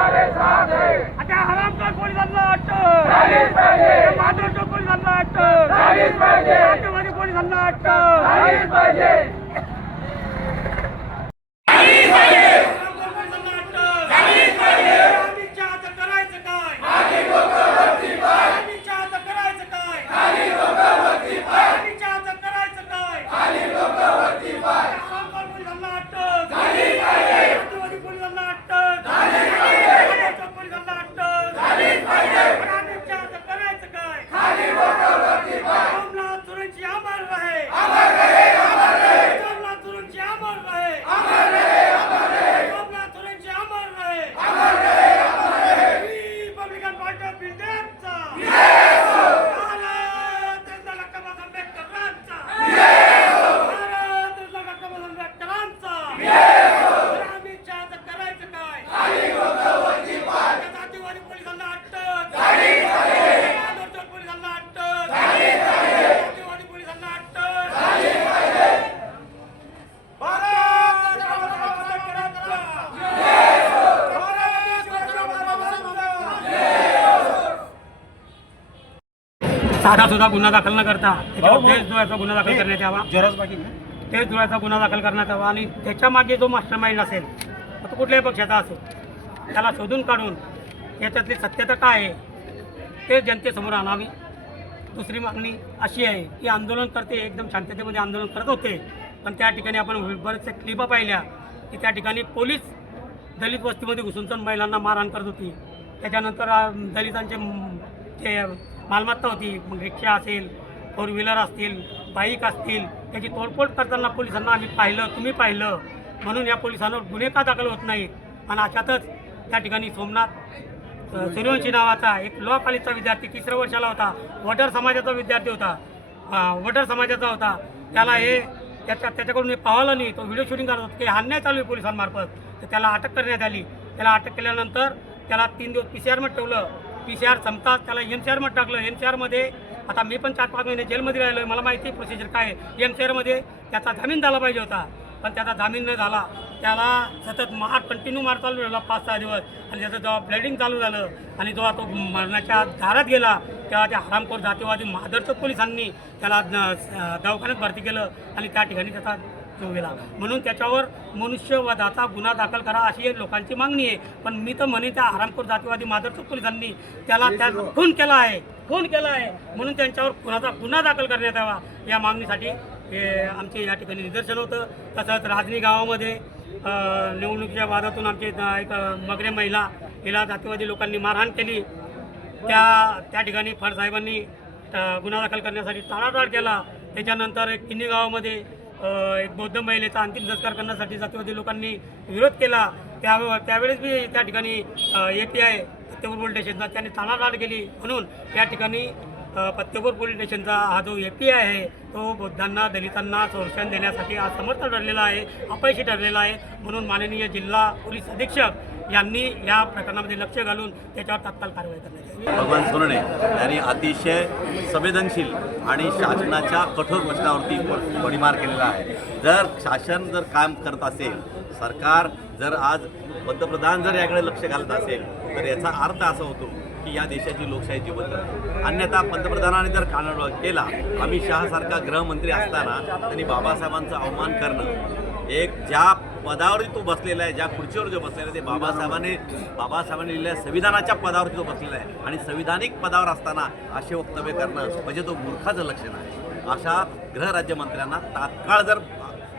आता हरामखोर पोलिसांना अटक माधवच्या पोलिसांना अटक राष्ट्रवादी पोलिसांना अटक हरामखोर पोलिसांना अटक. अमित शहाचं करायचं काय अमित शहाचं करायचं काय अमित शहाचं करायचं काय हरामखोर पोलिसांना अटक राष्ट्रवादी पोलिसांना अटक माधवच्या पोलिसांना अटक पण अमित शहाचं करायचं काय सोमनाथ सुरेंची अमर रहे सोमनाथ सुरेंची अमर रहे सोमनाथ सुरेंची अमर रहे रिपब्लिकन पार्टी ऑफ इंडियाचा भारत रत्न डॉक्टर बाबासाहेब आंबेडकरांचा भारत रत्न डॉक्टर बाबासाहेब आंबेडकरांचा तर अमित शहाचं करायचं काय त्या जातीवादी पोलिसांना अटक माधवच्या पोलिसांना अटक जातीवादी पोलिसांना अटक भारत रत्न बाबासाहेब आंबेडकरांचा साधा सुद्धा गुन्हा दाखल न करता त्याच्यावर देशद्रोहाचा गुन्हा दाखल करण्यात यावा. देशद्रोहाचा गुन्हा दाखल करण्यात यावा आणि त्याच्यामागे जो मास्टर माइंड असेल तो कुठल्याही पक्षाचा असेल त्याला शोधून काढून याच्यातली सत्यता काय आहे ते जनतेसमोर आणावी. दुसरी मागणी अशी आहे की आंदोलनकर्ते एकदम शांततेमध्ये आंदोलन करत होते पण त्या ठिकाणी आपण बरेचसे क्लिपा पाहिल्या की त्या ठिकाणी पोलीस दलित वस्तीमध्ये घुसून तर महिलांना मारहाण करत होती. त्याच्यानंतर अ, दलितांचे म, जे मालमत्ता होती. मग रिक्षा असेल फोर व्हीलर असतील बाईक असतील त्याची तोडफोड करताना पोलिसांना आम्ही पाहिलं तुम्ही पाहिलं. म्हणून या पोलिसांवर गुन्हे का दाखल होत नाहीत? आणि अशातच त्या ठिकाणी सोमनाथ सूर्यवंशी नावाचा एक लॉ कॉलेजचा विद्यार्थी तिसऱ्या वर्षाला होता. वडर समाजाचा विद्यार्थी होता. वडर समाजाचा होता. त्याला हे त्याच्या त्याच्याकडून हे पाहावलं नाही. तो व्हिडिओ शूटिंग करत होता. की हान्याय चालू आहे पोलिसांमार्फत. तर त्याला अटक करण्यात आली. त्याला अटक केल्यानंतर त्याला तीन दिवस पी सी आरमध्ये ठेवलं. पी सी आर संपतात त्याला एम सी आरमध्ये टाकलं. एम सी आरमध्ये आता मी पण चार पाच महिने जेलमध्ये राहिलो मला माहिती प्रोसिजर काय आहे. एम सी आरमध्ये त्याचा जामीन झाला पाहिजे होता. पण त्याचा जामीन न झाला. त्याला सतत मार कंटिन्यू मार चालू राहिला पाच सहा दिवस. आणि त्याचं जेव्हा ब्लडिंग चालू झालं आणि जेव्हा तो मरणाच्या दारात गेला तेव्हा त्या हरामखोर जातीवादी मादरचं पोलिसांनी त्याला दवाखान्यात भरती केलं. आणि त्या ठिकाणी त्याचा जीव गेला म्हणून त्याच्यावर मनुष्यवधाचा गुन्हा दाखल करा अशी लोकांची मागणी आहे. पण मी तर म्हणे त्या हरामखोर जातीवादी मादरचोक पोलिसांनी त्याला त्या खून केला आहे. खून केला आहे. म्हणून त्यांच्यावर खुनाचा गुन्हा दाखल करण्यात यावा या मागणीसाठी हे आमचे या ठिकाणी निदर्शन होतं. तसंच राजनी गावामध्ये निवडणुकीच्या वादातून आमचे एक मगरे महिला हिला जातीवादी लोकांनी मारहाण केली. त्या त्या ठिकाणी फडसाहेबांनी गुन्हा दाखल करण्यासाठी टाळाटाळ केला. त्याच्यानंतर एक किन्नी गावामध्ये एक बौद्ध महिलेचा अंतिम संस्कार करण्यासाठी जातीवादी लोकांनी विरोध केला. त्या त्यावेळेस बी त्या ठिकाणी A P I Pattepur police स्टेशनचा त्यांनी लाड केली. म्हणून त्या ठिकाणी पत्तेपूर पोलीस स्टेशनचा हा जो ए पी आय आहे तो बौद्धांना दलितांना संरक्षण देण्यासाठी असमर्थ ठरलेला आहे अपयशी ठरलेला आहे. म्हणून माननीय जिल्हा पोलीस अधीक्षक यांनी या प्रकरणामध्ये लक्ष घालून त्याच्यावर तत्काल कारवाई करण्यात भगवान सोनणे यांनी अतिशय संवेदनशील आणि शासनाच्या कठोर प्रश्नावरती प- केलेला आहे. जर शासन जर काम करत असेल सरकार जर आज पंतप्रधान जर याकडे लक्ष घालत असेल तर याचा अर्थ असा होतो की या देशाची लोकशाही जिवंत आहे अन्यथा पंतप्रधानाने जर कानड केला अमित शहासारखा गृहमंत्री असताना त्यांनी बाबासाहेबांचा अवमान करणं एक ज्या पदावरती तो बसलेला आहे ज्या खुर्चीवर जो बसलेला आहे ते बाबासाहेबांनी बाबासाहेबांनी लिहिलेल्या संविधानाच्या पदावरती तो बसलेला आहे. आणि संविधानिक पदावर असताना असे वक्तव्य करणं म्हणजे तो मूर्खाचं लक्षण आहे. अशा गृहराज्यमंत्र्यांना तात्काळ जर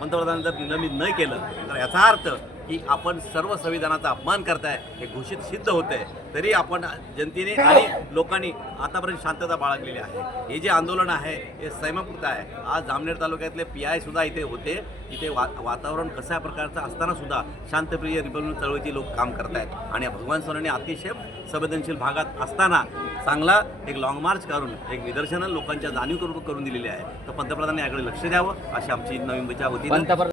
पंतप्रधान जर निलंबित न केलं तर याचा अर्थ की आपण सर्व संविधानाचा अपमान करताय हे घोषित सिद्ध होतंय. तरी आपण जनतेने आणि लोकांनी आतापर्यंत शांतता बाळगलेली आहे. हे जे आंदोलन आहे हे संयमपूर्त आहे. आज जामनेर तालुक्यातले पी आय सुद्धा इथे होते. इथे वा वातावरण कशा प्रकारचं असताना सुद्धा शांतप्रिय रिपब्लिक चळवळीचे लोक काम करतायत. आणि भगवान सोनवणे अतिशय संवेदनशील भागात असताना चांगला एक लॉंग मार्च करून एक निदर्शनं लोकांच्या जाणीव करून करून दिलेली आहे. तर पंतप्रधानांनी याकडे लक्ष द्यावं अशी आमची नवी मुंबईच्या पंतप्रधान